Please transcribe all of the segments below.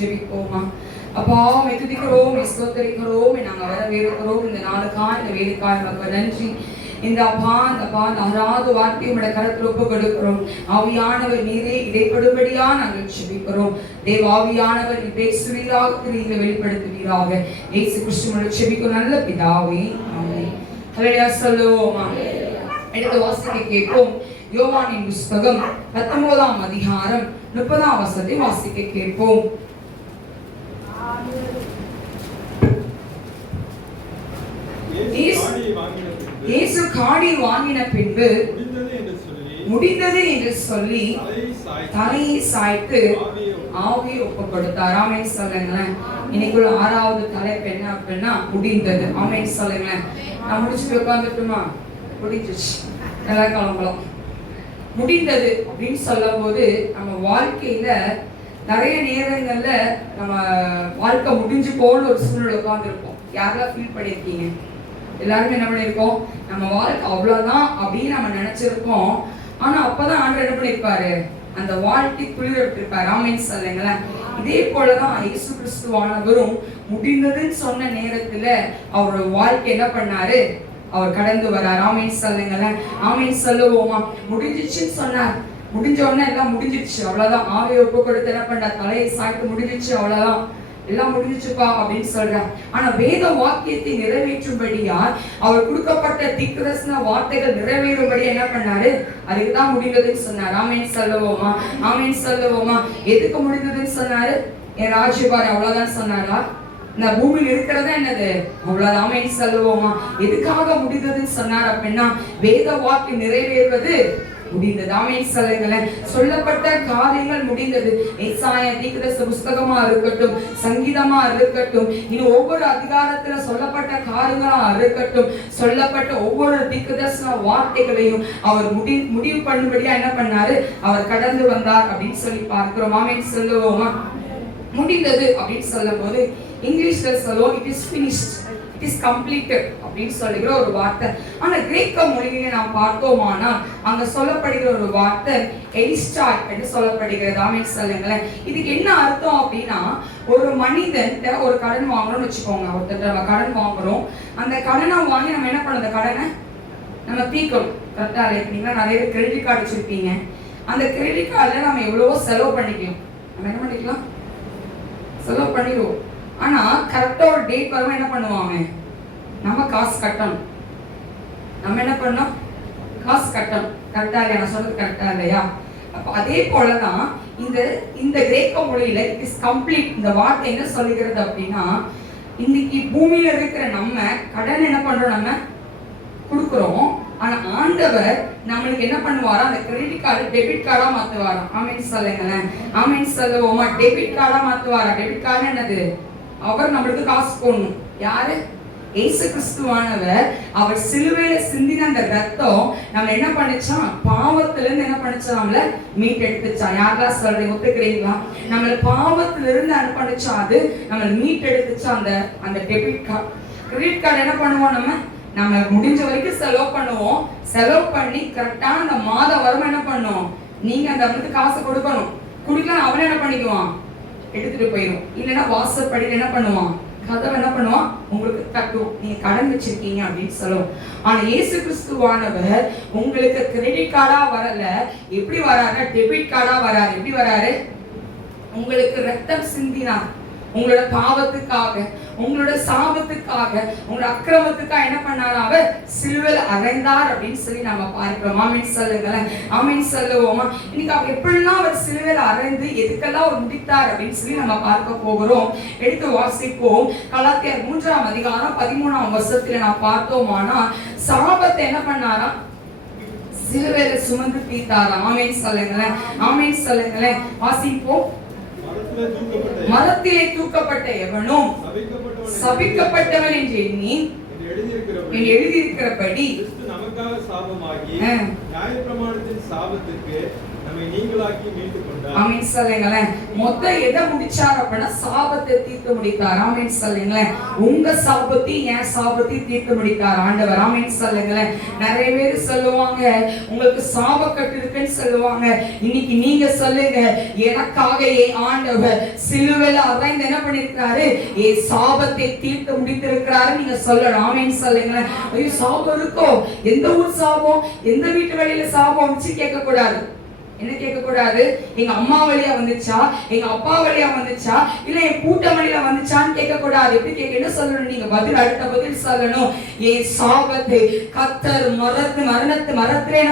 ஜெபிப்போமா. அப்பா துதிக்கிறோம், ஸ்தோத்திரிக்கிறோம், நாங்கள் வரவேற்கிறோம் இந்த நாளுக்காய் இந்த வேலைக்காய் நமக்கு நன்றி. இந்த அப்பா அராது வார்த்தை உடைய கருத்தில் ஒப்பு கொடுக்கிறோம். ஆவியானவர் நீரே இடைப்படும்படியா நாங்கள் ஜெபிக்கிறோம். தேவாவியானவர் நீ பேசுவீராக, கிரியில வெளிப்படுத்துவீராக. இயேசு கிறிஸ்துவோட ஜெபிக்கும் நல்ல பிதாவே, ஆமென். ஹல்லேலூயா சொல்லுவோமா. எடுத்து வாசிக்க கேட்போம். யோவானின் புஸ்தகம் 19ஆம் அதிகாரம் 30ஆம் வசனத்தை வாசிக்க கேட்போம். இயேசு காடி வாங்கின பின்பு முடிந்தது என்று சொல்லி தலையை சாய்த்து ஆவியை ஒப்பு கொடுத்தார். ஆமென் சொல்லுங்களேன். இன்னைக்குள்ள 6வது தலைப்பு என்ன அப்படின்னா முடிந்தது. ஆமென் சொல்லுங்களேன். நான் முடிச்சுட்டு உட்காந்துட்டுமா? முடிஞ்சிச்சு. நல்லா கிளம்பலாம். முடிந்தது அப்படின்னு சொல்லும் போது நம்ம வாழ்க்கையில நிறைய நேரங்கள்ல நம்ம வாழ்க்கை முடிஞ்சு போன ஒரு சூழ்நிலை உட்காந்துருப்போம். யாரெல்லாம் ஃபீல் பண்ணியிருக்கீங்க? எல்லாருமே என்ன பண்ணியிருக்கோம்? நம்ம வாழ்க்கை அவ்வளவுதான் அப்படின்னு நம்ம நினைச்சிருக்கோம். ஆனா அப்பதான் ஆண்டவர் என்ன பண்ணிருப்பாரு? அந்த வாழ்க்கை குளிர விட்டுருப்பாரு. ஆமென் சொல்லுங்களேன். இதே போலதான் இயேசு கிறிஸ்துவானவரும் முடிந்ததுன்னு சொன்ன நேரத்துல அவரோட வாழ்க்கை என்ன பண்ணாரு? அவர் கடந்து வரார். ஆமென் சொல்லுங்களேன். ஆமென் சொல்லுவோமா. முடிஞ்சிச்சுன்னு சொன்னார். முடிஞ்ச உடனே எல்லாம் முடிஞ்சிச்சு, அவ்வளவுதான். ஆவியை ஒப்பு கொடுத்து என்ன பண்ண? தலையை சாய்த்து முடிஞ்சிச்சு, அவ்வளவுதான், எல்லாம் முடிஞ்சிச்சுப்பா அப்படின்னு சொல்றார். ஆனா வேத வாக்கியத்தை நிறைவேற்றும்படியா அவர் கொடுக்கப்பட்ட தீர்க்கதரிசன வார்த்தைகள் நிறைவேறும்படியா என்ன பண்ணாரு? அதுக்குதான் முடிந்ததுன்னு சொன்னார். ஆமென் சொல்லுவோமா. ஆமென் சொல்லுவோமா. எதுக்கு முடிந்ததுன்னு சொன்னாரு? என் ராஜ்யபாரி அவ்வளவுதான் சொன்னாரா? இந்த பூமியில் இருக்கிறதா என்னது? அவ்வளவுதான். ஆமென் சொல்லுவோமா. எதுக்காக முடிந்ததுன்னு சொன்னார் அப்படின்னா வேத வாக்கு நிறைவேறுவது முடிந்தது. ஆமென் சொல்லுங்களேன். சொல்லப்பட்ட காரியங்கள் முடிந்தது. ஏசாயா தீர்க்கதரிசன புஸ்தகமா இருக்கட்டும், சங்கீதமா இருக்கட்டும், இன்னும் ஒவ்வொரு அதிகாரத்துல சொல்லப்பட்ட காரியங்களா இருக்கட்டும், சொல்லப்பட்ட ஒவ்வொரு தீர்க்கதரிசன வார்த்தைகளையும் அவர் முடிவு பண்ணும்படியா என்ன பண்ணாரு? அவர் கடந்து வந்தார் அப்படின்னு சொல்லி பார்க்கிறோம். ஆமென் சொல்லுவோமா. முடிந்தது அப்படின்னு சொல்லும் போது இங்கிலீஷ்ல சொல்லுவோம் it is finished, it is completed அப்படின்னு சொல்லுகிற ஒரு வார்த்தை. ஆனா கிரேக்க மொழியில நாம் பார்த்தோமானா அங்க சொல்லப்படுகிற ஒரு வார்த்தை எலிஸ்டாய் என்று சொல்லப்படுகிறது. ஆமென் சொல்லுங்களேன். இதுக்கு என்ன அர்த்தம் அப்படின்னா ஒரு மனிதன் ஒரு கடன் வாங்கணும்னு வச்சுக்கோங்க. ஒருத்தர் நம்ம கடன் வாங்குறோம். அந்த கடனை வாங்கி நம்ம என்ன பண்ணணும்? அந்த கடனை நம்ம தீர்க்கணும். கரெக்டா இருக்கீங்களா? நிறைய பேர் கிரெடிட் கார்டு வச்சிருப்பீங்க. அந்த கிரெடிட் கார்டுல நம்ம எவ்வளவோ செலவு பண்ணிக்கலாம். நம்ம என்ன பண்ணிக்கலாம்? செலவு பண்ணிடுவோம். ஆனா கரெக்டா ஒரு டேட் வரும் என்ன பண்ணுவாங்க? நம்ம காசு கட்டணும். நம்ம என்ன பண்ணோம்? காசு கட்டணும். கரெக்டா இல்லையா? நான் சொல்றது கரெக்டா இல்லையா? அப்ப அதே போலதான் இந்த கிரேக்க மொழியில இட் இஸ் கம்ப்ளீட் இந்த வார்த்தை என்ன சொல்லுகிறது அப்படின்னா இன்னைக்கு பூமியில இருக்கிற நம்ம கடன் என்ன பண்றோம்? நம்ம கொடுக்குறோம். ஆனா ஆண்டவர் நம்மளுக்கு என்ன பண்ணுவாரா? அந்த கிரெடிட் கார்டு டெபிட் கார்டா மாத்துவாரா? ஆமென் சொல்லுங்களேன். ஆமென் சொல்லுவோமா. டெபிட் கார்டா மாத்துவாரா? டெபிட் கார்டு என்னது? அவர் நம்மளுக்கு காசு போடணும். யாரு? இயேசு கிறிஸ்துவானவர். அவர் சிலுவையில சிந்தின அந்த ரத்தம் நம்ம என்ன பண்ணுச்சா? பாவத்துல இருந்து என்ன பண்ணுச்சா? நம்மள மீட் எடுத்துச்சா? யாரெல்லாம் சொல்றீங்க? ஒத்துக்கிறீங்களா? நம்மள பாவத்துல இருந்து என்ன பண்ணுச்சா? அது நம்மள மீட் எடுத்துச்சா? அந்த டெபிட் கார்டு. கிரெடிட் கார்டு என்ன பண்ணுவோம்? நம்ம முடிஞ்ச வரைக்கும் செலவு பண்ணுவோம். செலவு பண்ணி கரெக்டா அந்த மாதம் வரும் என்ன பண்ணும்? நீங்க அந்த அவனுக்கு காசு கொடுக்கணும். குடிக்கலாம். அவன் என்ன பண்ணிக்குவான்? எடுத்துட்டு போயிடும். இல்லைன்னா வாசப்படியில் என்ன பண்ணுவான்? கதவை என்ன பண்ணுவான்? உங்களுக்கு தட்டும். நீங்க கடன் வச்சிருக்கீங்க அப்படின்னு சொல்லுவோம். ஆனா இயேசு கிறிஸ்துவானவர் உங்களுக்கு கிரெடிட் கார்டா வரல. எப்படி வராரு? டெபிட் கார்டா வராரு. எப்படி வராரு? உங்களுக்கு ரத்தம் சிந்தினார். உங்களோட பாவத்துக்காக, உங்களோட சாபத்துக்காக, உங்களோட அக்கிரமத்துக்காக என்ன பண்ணாரு? அவர் சிலுவையில அறைந்தார் அப்படின்னு சொல்லி நம்ம பார்க்கிறோம். ஆமென் சொல்லுங்களேன். ஆமென் சொல்லுவோமா. இன்னைக்கு அவர் எப்படிலாம் அவர் சிலுவையில அறைந்து எதுக்கெல்லாம் அவர் முடித்தார் அப்படின்னு சொல்லி நம்ம பார்க்க போகிறோம். எடுத்து வாசிப்போம். கலாத்தியர் 3ஆம் அதிகாரம் 13ஆம் வசனத்துல நான் பார்த்தோமானா சாபத்தை என்ன பண்ணாரா? சிலுவையில சுமந்து தீர்த்தாரா? ஆமென் சொல்லுங்களேன். ஆமென் சொல்லுங்களேன். வாசிப்போம். மரத்திலே தூக்கப்பட்ட எவனும் சபிக்கப்பட்டவன் என்று எண்ணி எழுதியிருக்கிறபடி நமக்காக சாபமாகி நியாயப்பிரமாணத்தின் சாபத்திற்கு ஆமென் சொல்லுங்களேன். மொத்தம் எதை முடிச்சார் அப்படின்னா சாபத்தை தீர்த்து முடித்தார். ஆமென் சொல்லுங்களேன். உங்க சாபத்தையும் என் சாபத்தையும் தீர்த்து முடித்தார் ஆண்டவர். ஆமென் சொல்லுங்களேன். நிறைய பேர் சொல்லுவாங்க உங்களுக்கு சாப கட்டு இருக்குன்னு சொல்லுவாங்க. இன்னைக்கு நீங்க சொல்லுங்க, எனக்காக என் ஆண்டவர் சிலுவையில அறைந்து என்ன பண்ணிருக்கிறாரு, என் சாபத்தை தீர்த்து முடித்திருக்கிறாரு நீங்க சொல்லணும். ஆமென் சொல்லுங்களேன். ஐயோ சாபம் இருக்கோ, எந்த ஊர் சாபம், எந்த வீட்டு வழியில சாபம் வந்துச்சு கேட்க கூடாது. என்ன கேட்க கூடாது, எங்க அம்மா வழியா வந்துச்சா, எங்க அப்பா வழியா வந்துச்சா, இல்ல என் கூட்ட வழியில வந்துச்சான்னு கேட்க கூடாது. எப்படி கேட்க என்ன சொல்லணும், நீங்க பதில் அடுத்த பதில் சொல்லணும். என் சாபத்தை கர்த்தர் மரத்துல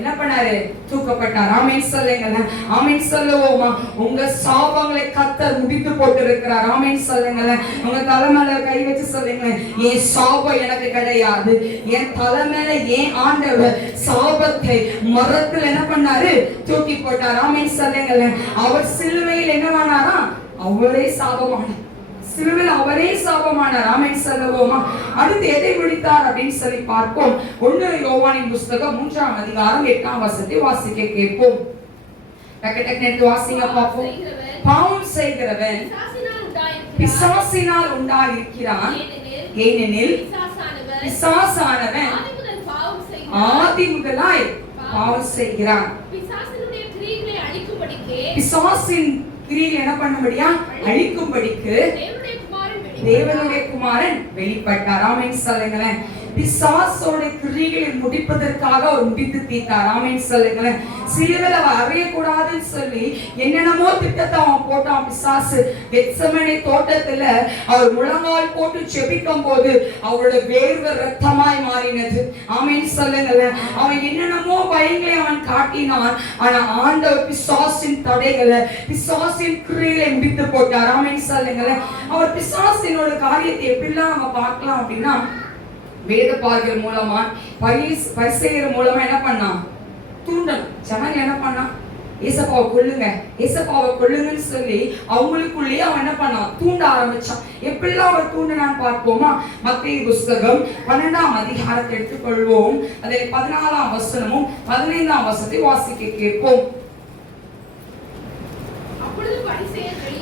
என்ன பண்ணாரு தூக்கப்பட்டார். ஆமென் சொல்லுங்க. ஆமென் சொல்லுவோமா. உங்க சாபங்களை கர்த்தர் முடித்து போட்டு இருக்கிறார். ஆமென் சொல்லுங்க. உங்க தலைமையில கை வச்சு சொல்லுங்க, என் சாபம் எனக்கு கிடையாது. என் தலைமையில என் ஆண்டவர் சாபத்தை மரத்தில் என்ன பண்ணாரு தூக்கி போட்டார். ஆமென் சொல்லுங்க. அவர் சிலுவையில் என்னவானாரா, அவரே சாபமானார். சிலுவையில் அவரே சாபமானார். ஆமென் சொல்லுவோமா. அடுத்து எதை முடித்தார் அப்படின்னு சொல்லி பார்ப்போம். 1 யோவானின் புத்தகம் 3ஆம் அதிகாரம் 8ஆம் வசனத்தை வாசிக்க கேட்போம். டக்கு வாசிங்க பார்ப்போம். பாவம் செய்கிறவன் பிசாசினால் உண்டாயிருக்கிறான், ஏனெனில் பிசாசானவன் ஆதி முதலாய் பாவம் செய்கிறான். பிசாசின் கிரியை என்ன பண்ணும்படியா அழிக்கும்படிக்கு தேவனுடைய குமாரன் வெளிப்பட்டார். ஆமென் சொல்லுங்களேன். பிசாசோட கிரியைகளை முடிப்பதற்காக அவர் முடித்து தீர்த்தார். ஆமென் சொல்லுங்களேன். சிலுவையில அவர் அறையக்கூடாதுன்னு சொல்லி என்னென்னமோ திட்டத்தை அவன் போட்டான் பிசாசு. கெத்செமனே தோட்டத்துல அவர் முழங்கால் போட்டு ஜெபிக்கும் போது அவருடைய வேர்வை ரத்தமாய் மாறினது. ஆமென் சொல்லுங்களேன். அவன் என்னென்னமோ பயங்களை அவன் காட்டினான். ஆனா ஆண்டவர் பிசாசின் தடைகளை, பிசாசின் கிரியைகளை முடித்து போட்டார். ஆமென் சொல்லுங்களேன். அவர் பிசாசினோட காரியத்தை எப்படிலாம் நம்ம பார்க்கலாம் அப்படின்னா, வேத பார்வைகள் மூலமா பரிசேயர் மூலமா என்ன பண்ணான், தூண்டணும். ஜனங்க என்ன பண்ணா, ஏசப்பாவை கொல்லுங்க, ஏசப்பாவை கொல்லுங்கன்னு சொல்லி அவங்களுக்குள்ளேயே அவன் என்ன பண்ணான், தூண்ட ஆரம்பிச்சான். எப்படிலாம் அவர் தூண்டினான்னு பார்ப்போமா. மத்தேயு புத்தகம் 12ஆம் அதிகாரத்தை எடுத்துக்கொள்வோம். அதில் 14ஆம் வசனமும் 15ஆம் வசனத்தை வாசிக்க கேட்போம்.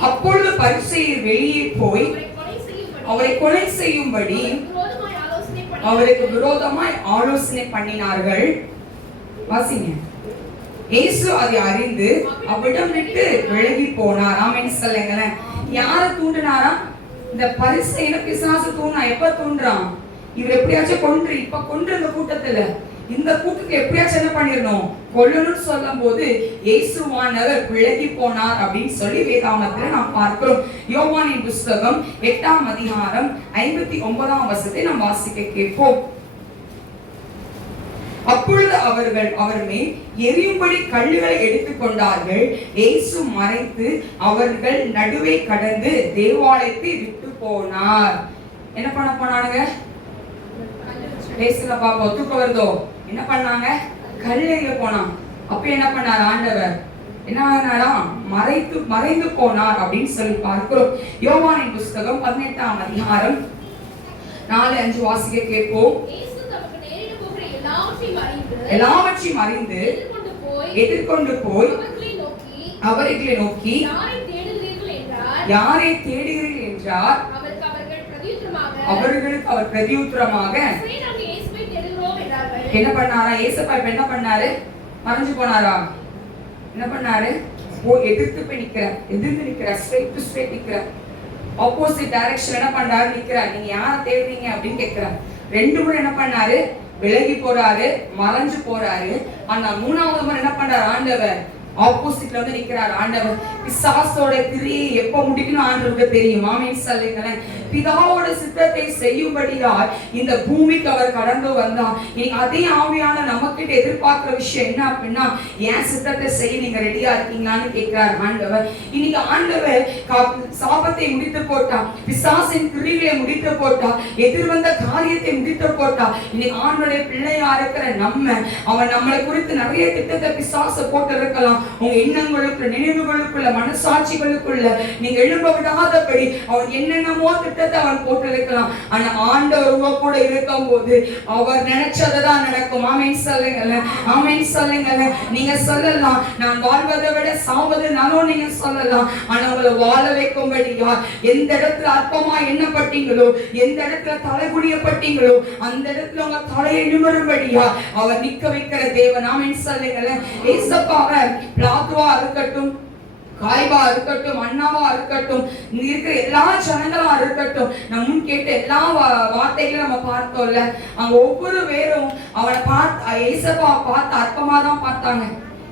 அப்பொழுது பரிசேயர் வெளியே போய் அவரை கொலை செய்யும்படி அவருக்கு விரோதமாய் ஆலோசனை பண்ணினார்கள். வாசிங்க. இயேசு அதை அறிந்து அவ்விடம் விட்டு விலகி போனார். ஆமென் சொல்லுங்களேன். யார தூண்டினாரா, இந்த பரிசேயனை பிசாசு தூண்டா. எப்ப தூண்டுறான், இவர் எப்படியாச்சும் கொன்று, இப்ப கொன்று இந்த கூட்டத்துல, இந்த கூட்டத்துக்கு எப்படியாச்சும் என்ன பண்ணிடணும், கொல்லணும்னு சொல்லும் போது இயேசுவானவர் விலகி போனார் அப்படின்னு சொல்லி வேதாகமத்துல நாம் பார்க்கிறோம். யோவானின் புத்தகம் 8ஆம் அதிகாரம் 59ஆம் வசனத்தை நாம் வாசிக்க கேட்போம். அப்பொழுது அவர்கள் அவர் மேல் எரியும்படி கல்லுகளை எடுத்துக்கொண்டார்கள். இயேசு மறைத்து அவர்கள் நடுவே கடந்து தேவாலயத்தை விட்டு போனார். என்ன பண்ண போனானுங்க, பேசுல பாப்பா தூக்கம் வருதோ, என்ன பண்ணாங்க, கல்லையில போனான். அப்ப என்ன பண்ணார் ஆண்டவர், என்ன ஆனாராம், மறைந்து போனார் அப்படின்னு சொல்லி பார்க்கிறோம். யோவானின் புத்தகம் 18ஆம் அதிகாரம் 4-5 வாசிக்க கேட்போம். எல்லாவற்றையும் அறிந்து எதிர்கொண்டு போய் அவர்களை நோக்கி யாரை தேடுகிறீர்கள் என்றார். அவர்களுக்கு அவர் பிரதியுத்தரமாக என்ன பண்ணாரா, ஏசப்பா இப்ப என்ன பண்ணாரு, மறைஞ்சு போனாரா, என்ன பண்ணாரு, எதிர்த்து நிக்கிற ஸ்ட்ரைட் நிக்கிற ஆப்போசிட் டைரக்ஷன் என்ன பண்றாரு, நிக்கிறார். நீங்க யார தேடுறீங்க அப்படின்னு கேட்கிறார். 2 முறை என்ன பண்ணாரு, விலகி போறாரு, மறைஞ்சு போறாரு. ஆனா 3வது முறை என்ன பண்றாரு ஆண்டவர், ஆப்போசிட்ல வந்து நிக்கிறார் ஆண்டவர். பிசாசோட கிரியை எப்ப முடிக்கணும் ஆண்டவருக்கு தெரியும். ஆமென் சொல்லுங்களேன். பிதாவோட சித்தத்தை செய்யும்படியால் இந்த பூமிக்கு அவர் கடந்து வந்தார். நீங்க அதே ஆவியான நமக்கிட்ட எதிர்பார்க்கிற விஷயம் என்ன அப்படின்னா, என் சித்தத்தை செய்ய நீங்க ரெடியா இருக்கீங்களான்னு கேட்கிறார் ஆண்டவர். இன்னைக்கு ஆண்டவர் சாபத்தை முடித்து போட்டா, பிசாசின் கிரியை முடித்து போட்டா, எதிர் வந்த காரியத்தை முடித்து போட்டா. இன்னைக்கு ஆண்டவருடைய பிள்ளையா இருக்கிற அவன் நம்மளை குறித்து நிறைய திட்டத்தை பிசாசு போட்டு இருக்கலாம். உங்க எண்ணங்களுக்குள்ள நினைவுகளுக்குள்ள மனசாட்சிகளுக்குள்ள நீங்க எழும்ப விடாதபடி அவன் என்னென்னமோ திட்டத்தை அவன் போட்டு இருக்கலாம். ஆனா ஆண்டவர் உங்க கூட இருக்கும் போது அவர் நினைச்சதுதான் நடக்கும். ஆமென் சொல்லுங்க, ஆமென் சொல்லுங்க. நீங்க சொல்லலாம் நான் வாழ்வதை விட சாவது நானும் நீங்க சொல்லலாம். ஆனா உங்களை வாழ வைக்கும்படியா எந்த இடத்துல அற்பமா எண்ணப்பட்டீங்களோ, எந்த இடத்துல தலைகுடியப்பட்டீங்களோ அந்த இடத்துல உங்க தலையை நிமிரும்படியா அவர் நிக்க வைக்கிற தேவன். ஆமென் சொல்லுங்க. ஏசப்பாவை பிளாத்துவா இருக்கட்டும், காய்பா இருக்கட்டும், அண்ணாவா இருக்கட்டும், இருக்கிற எல்லா ஜனங்களா இருக்கட்டும், நம்ம கேட்ட எல்லா வார்த்தைகளும் நம்ம பார்த்தோம்ல, அங்க ஒவ்வொரு பேரும் அவனை பார்த்து ஏசப்பா பார்த்து அற்பமா தான் பார்த்தாங்க.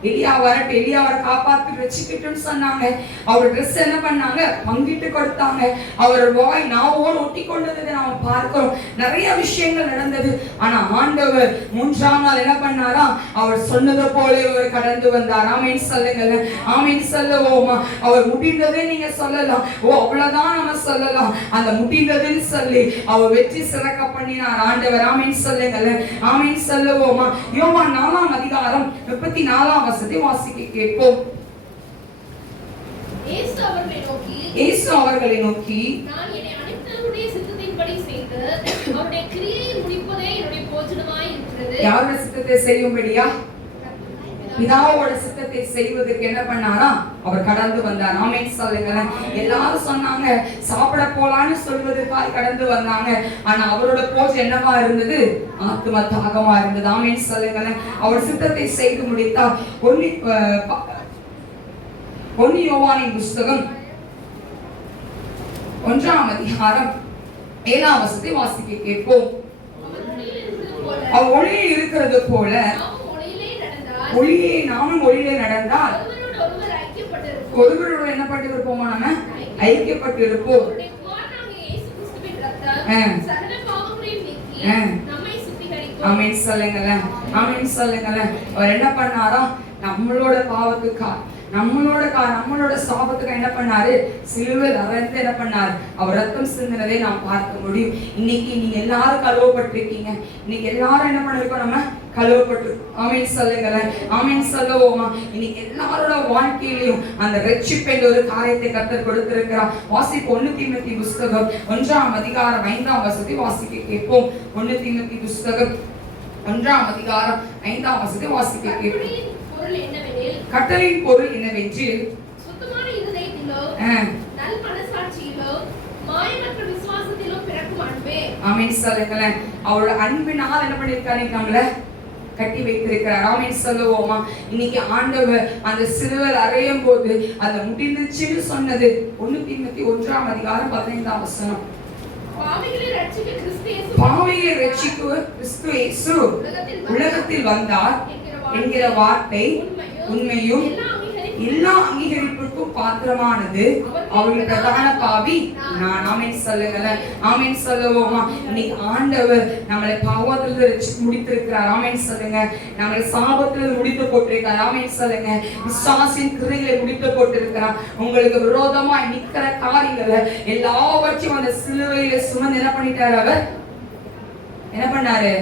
எலியா வரட்டு, எலியாவை காப்பாத்தி வச்சுக்கிட்டுன்னு சொன்னாங்க. அவர் ட்ரெஸ் என்ன பண்ணாங்க, பங்கிட்டு கொடுத்தாங்க. அவர் வாய் நாவோடு ஒட்டி கொண்டதை நாம பார்க்கிறோம். நிறைய விஷயங்கள் நடந்தது. ஆனா ஆண்டவர் 3ஆம் நாள் என்ன பண்ணாரா, அவர் சொன்னது போல அவர் கடந்து வந்தார். ஆமென் சொல்லுங்க, ஆமென் சொல்லுவோமா. அவர் முடிந்ததே நீங்க சொல்லலாம், ஓ அவ்வளவுதான் நம்ம சொல்லலாம். அந்த முடிந்ததுன்னு சொல்லி அவர் வெற்றி சிறக்க பண்ணினார் ஆண்டவர். ஆமென் சொல்லுங்க, ஆமென் சொல்லுவோமா. யோவான் 4ஆம் அதிகாரம் 34ஆம் வாசிக்க கேட்போம். இயேசு அவர்களை நோக்கி நான் என்னை அனைத்தவருடைய சித்தத்தின்படி செய்து அவருடைய கிரியையை முடிப்பதே என்னுடைய போஜனமாய் இருக்கிறது. யாருடைய சித்தத்தை செய்யும்படியா? பிதாவோட சித்தத்தை செய்வதற்கு என்ன பண்ணாரா, அவர் கடந்து வந்தார். ஆமென் சொல்லுங்க. எல்லாரும் சொன்னாங்க சாப்பிட போலான்னு சொல்வதற்காக கடந்து வந்தாங்க. ஆனா அவரோட போஜ் என்னவா இருந்தது, ஆத்ம தாகமா இருந்தது. ஆமென் சொல்லுங்க. அவர் சித்தத்தை செய்து முடித்தார். 1 யோவானின் புத்தகம் 1ஆம் அதிகாரம் 7ஆம் வசனத்தை வாசிக்க கேட்போம். அவர் ஒளியில் இருக்கிறது போல ஒளியே நாமும் ஒளியிலே நடந்தால் ஒருவரோடு என்ன பண்ணிட்டு இருப்போமா, நம்ம ஐக்கியப்பட்டு இருப்போம். ஆமென் சொல்லுங்க, ஆமென் சொல்லுங்க. அவர் என்ன பண்ணாரா, நம்மளோட பாவத்துக்கா நம்மளோட சாபத்துக்கு என்ன பண்ணாரு, சிலுவையில் அறைந்து என்ன பண்ணாரு, அவர் ரத்தம் சிந்தினதை நாம் பார்க்க முடியும். இன்னைக்கு நீங்க எல்லாரும் கழுவப்பட்டிருக்கீங்க. இன்னைக்கு எல்லாரும் என்ன பண்ணிருக்கோம், நம்ம கழுவப்பட்டிருக்கோம். ஆமென் சொல்லுங்க, ஆமென் சொல்லுவோமா. இன்னைக்கு எல்லாரோட வாழ்க்கையிலையும் அந்த ரட்சிப்பு என்ற ஒரு காரியத்தை கர்த்தர் கொடுத்திருக்கிறார். வாசிப்போம். 1 தீமோத்தேயு புத்தகம் 1ஆம் அதிகாரம் 5ஆம் வசனத்தை வாசிக்க கேட்போம். 1 தீமோத்தேயு புத்தகம் 1ஆம் அதிகாரம் 5ஆம் வசனத்தை வாசிக்க கேட்போம். கட்டளையின் பொருள் என்னவென்றில் சுத்தமான இதயத்திலோ நல் மனசாட்சியிலோ மாயமற்ற விசுவாசத்திலோ பிறக்கும் அன்பே. ஆமென் சொல்லுங்க. அவரோட அன்பினால் என்ன பண்ணிருக்காரு, நம்மள கட்டி வைத்திருக்கிறார். ஆமென் சொல்லுவோமா. இன்னைக்கு ஆண்டவர் அந்த சிலுவையில் அறையும் போது அந்த முடிந்துச்சுன்னு சொன்னது 1 தீமோத்தேயு 1ஆம் அதிகாரம் 15ஆம் வசனம். பாவிகளை ரட்சிக்க கிறிஸ்து இயேசு உலகத்தில் வந்தார் என்கிற வார்த்தை உண்மையும் எல்லா அங்கீகரிப்புக்கும் பாத்திரமானது. அவர்கள் பிரதான பாவி நான். ஆமென் சொல்லுங்க, ஆமென் சொல்லுவோமா. இன்னைக்கு ஆண்டவர் நம்மளை பாவத்திலிருந்து முடித்திருக்கிறார். ஆமென் சொல்லுங்க. நம்மளை சாபத்திலிருந்து முடித்து போட்டிருக்கிறார். ஆமென் சொல்லுங்க. விசுவாசின் கிரியைகளை முடித்து போட்டிருக்கிறார். உங்களுக்கு விரோதமா நிக்கிற காரியங்களை எல்லாவற்றையும் அந்த சிலுவையில சுமந்து என்ன பண்ணிட்டார், அவர் என்ன பண்ணாரு,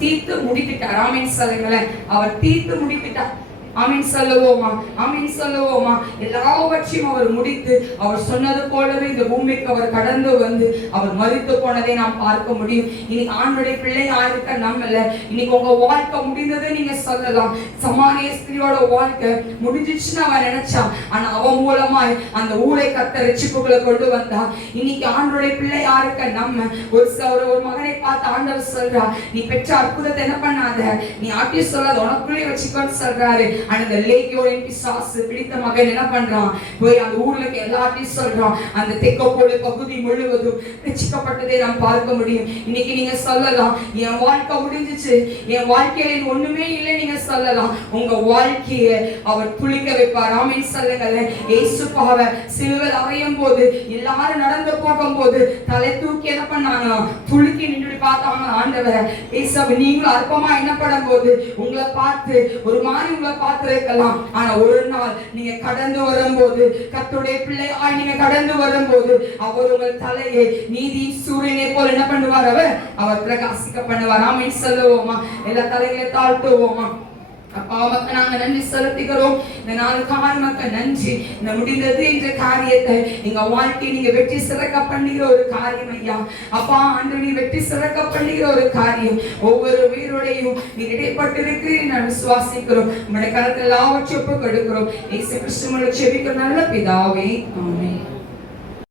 தீர்த்து முடித்துட்டார். ஆமென் சொல்லுங்க. அவர் தீர்த்து முடித்துட்டார். ஆமென் சொல்லுவோமா, ஆமென் சொல்லுவோமா. எல்லாவற்றையும் அவர் முடித்து அவர் சொன்னது போலவே இந்த பூமிக்கு அவர் கடந்து வந்து அவர் மரித்து போனதை நாம் பார்க்க முடியும். இன்னைக்கு ஆண்டுடைய பிள்ளையா இருக்க நம்மள இன்னைக்கு உங்க வாழ்க்கை முடிந்தது நீங்க சொல்லலாம். சமாரிய ஸ்திரியோட வாழ்க்கை முடிஞ்சிச்சுன்னு அவன் நினைச்சான். ஆனா அவன் மூலமாய் அந்த ஊரை கத்த ரட்சிப்புகளை கொண்டு வந்தா. இன்னைக்கு ஆண்டுடைய பிள்ளையா இருக்க நம்ம ஒரு மகனை பார்த்து ஆண்டவர் சொல்றா, நீ பெற்ற அற்புதத்தை என்ன பண்ணாத, நீ ஆட்டி சொல்லாத, உனக்குள்ளே வச்சுக்கோன்னு சொல்றாரு. அந்த லேகியோரின் பிசாசு பிடித்த மகன் என்ன பண்றான், போய் அந்த ஊர்ல எல்லாத்தையும் சொல்றான். அந்த தெக்கப்போடு பகுதி முழுவதும் ரட்சிக்கப்பட்டதை நாம் பார்க்க முடியும். இன்னைக்கு நீங்க சொல்லலாம், என் வாழ்க்கை முடிஞ்சிச்சு, என் வாழ்க்கையில ஒண்ணுமே இல்லை நீங்க சொல்லலாம். உங்க வாழ்க்கையை அவர் துளிக்க வைப்பார். ஆமென் சொல்லுங்க. இயேசுவை சிலுவையில் அறையும் போது எல்லாரும் நடந்து போகும்போது தலை தூக்கி என்ன பண்ணாங்க, துளுக்கி நின்று பார்த்தாங்க ஆண்டவரை. இயேசுவை நீங்களும் அற்பமா எண்ணப்படும் போது உங்களை பார்த்து ஒரு மாதிரி உங்களை பார்த்திருக்கலாம். ஆனா ஒரு நாள் நீங்க கடந்து வரும்போது, கர்த்தருடைய பிள்ளையாய் நீங்க கடந்து வரும்போது அவர் உங்கள் தலையை நீதி சூரியனை போல என்ன பண்ணுவார், அவர் பிரகாசிக்க பண்ணுவார். ஆமென் சொல்லுவோமா. எல்லா தலைகளை தாழ்த்துவோமா. அப்பா உமக்கு நாங்க நன்றி செலுத்துகிறோம். இந்த நாளுக்காக உமக்கு நன்றி. இந்த முடிந்தது என்ற காரியத்தை எங்க வாழ்க்கையை நீங்க வெற்றி சிறக்க பண்ணுகிற ஒரு காரியம் ஐயா. அப்பா ஆண்டு நீ வெற்றி சிறக்க பண்ணுகிற ஒரு காரியம் ஒவ்வொரு உயிரோடையும் நீ இடைப்பட்டிருக்கிறேன் நான் விசுவாசிக்கிறோம். உங்களுடைய கருத்து எல்லாவற்றையும் ஒப்புக் கொடுக்கிறோம். இயேசு கிறிஸ்துவின் மூலம் ஜெபிக்கிறோம் நல்ல பிதாவே, ஆமென்.